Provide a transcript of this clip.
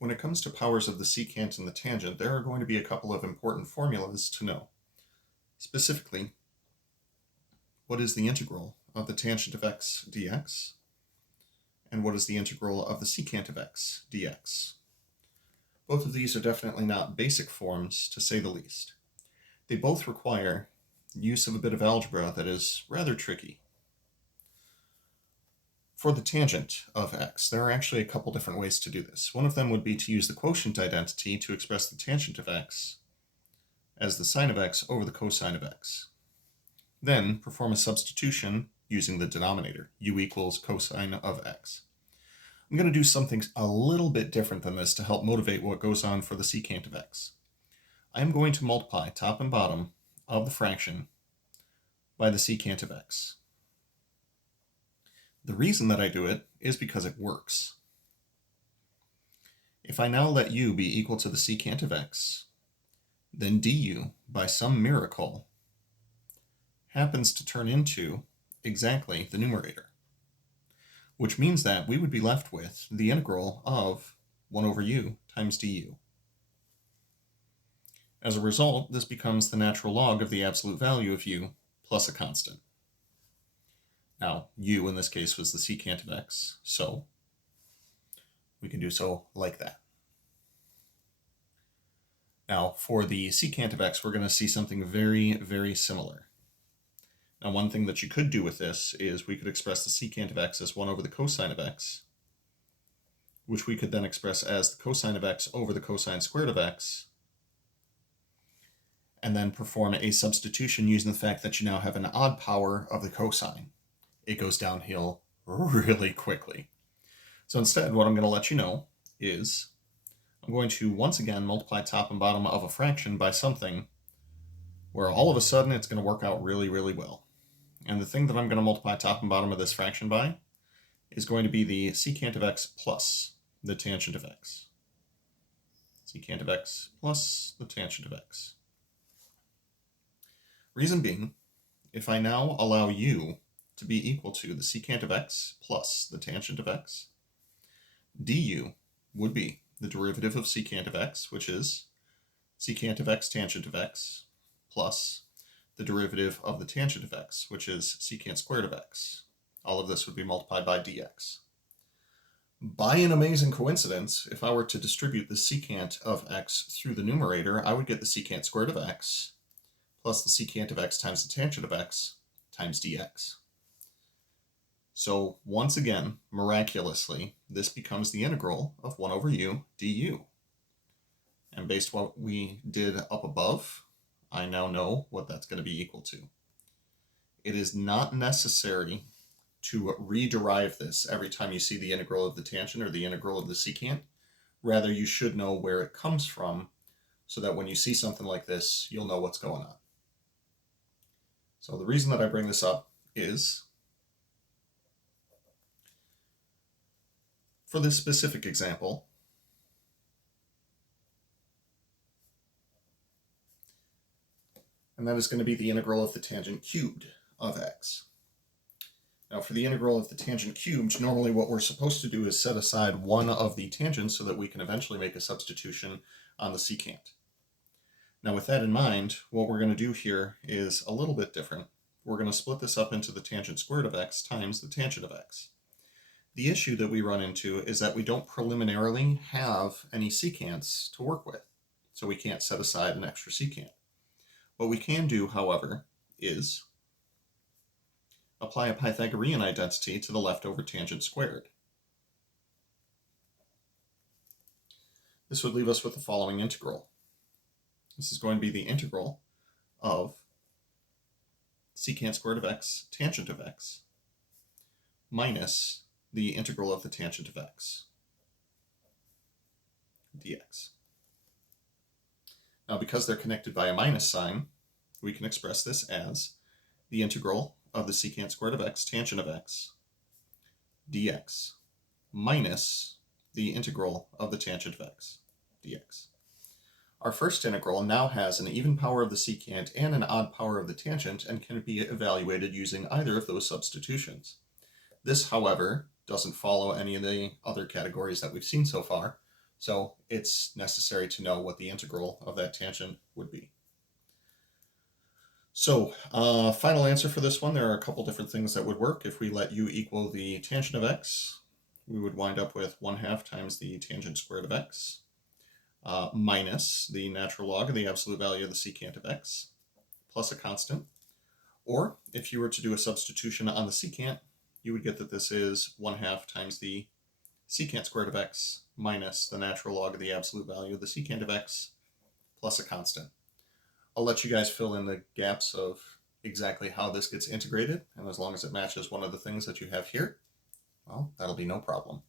When it comes to powers of the secant and the tangent, there are going to be a couple of important formulas to know. Specifically, what is the integral of the tangent of x dx, and what is the integral of the secant of x dx? Both of these are definitely not basic forms, to say the least. They both require use of a bit of algebra that is rather tricky. For the tangent of x, there are actually a couple different ways to do this. One of them would be to use the quotient identity to express the tangent of x as the sine of x over the cosine of x. Then perform a substitution using the denominator, u equals cosine of x. I'm going to do something a little bit different than this to help motivate what goes on for the secant of x. I am going to multiply top and bottom of the fraction by the secant of x. The reason that I do it is because it works. If I now let u be equal to the secant of x, then du, by some miracle, happens to turn into exactly the numerator, which means that we would be left with the integral of 1 over u times du. As a result, this becomes the natural log of the absolute value of u plus a constant. Now, u in this case was the secant of x, so we can do so like that. Now, for the secant of x, we're going to see something very, very similar. Now, one thing that you could do with this is we could express the secant of x as 1 over the cosine of x, which we could then express as the cosine of x over the cosine squared of x, and then perform a substitution using the fact that you now have an odd power of the cosine. It goes downhill really quickly. So instead, what I'm going to let you know is I'm going to once again multiply top and bottom of a fraction by something where all of a sudden it's going to work out really, really well. And the thing that I'm going to multiply top and bottom of this fraction by is going to be the secant of x plus the tangent of x. Secant of x plus the tangent of x. Reason being, if I now allow u to be equal to the secant of x plus the tangent of x, du would be the derivative of secant of x, which is secant of x tangent of x, plus the derivative of the tangent of x, which is secant squared of x. All of this would be multiplied by dx. By an amazing coincidence, if I were to distribute the secant of x through the numerator, I would get the secant squared of x plus the secant of x times the tangent of x times dx. So once again, miraculously, this becomes the integral of 1 over u du. And based on what we did up above, I now know what that's going to be equal to. It is not necessary to rederive this every time you see the integral of the tangent or the integral of the secant. Rather, you should know where it comes from so that when you see something like this, you'll know what's going on. So the reason that I bring this up is for this specific example, and that is going to be the integral of the tangent cubed of x. Now for the integral of the tangent cubed, normally what we're supposed to do is set aside one of the tangents so that we can eventually make a substitution on the secant. Now with that in mind, what we're going to do here is a little bit different. We're going to split this up into the tangent squared of x times the tangent of x. The issue that we run into is that we don't preliminarily have any secants to work with, so we can't set aside an extra secant. What we can do, however, is apply a Pythagorean identity to the leftover tangent squared. This would leave us with the following integral. This is going to be the integral of secant squared of x tangent of x minus the integral of the tangent of x dx. Now, because they're connected by a minus sign, we can express this as the integral of the secant squared of x tangent of x dx minus the integral of the tangent of x dx. Our first integral now has an even power of the secant and an odd power of the tangent and can be evaluated using either of those substitutions. This, however, doesn't follow any of the other categories that we've seen so far, So it's necessary to know what the integral of that tangent would be. So final answer for this one, there are a couple different things that would work. If we let u equal the tangent of x, we would wind up with 1/2 times the tangent squared of x minus the natural log of the absolute value of the secant of x plus a constant. Or if you were to do a substitution on the secant, you would get that this is 1/2 times the secant squared of x minus the natural log of the absolute value of the secant of x plus a constant. I'll let you guys fill in the gaps of exactly how this gets integrated, and as long as it matches one of the things that you have here, well, that'll be no problem.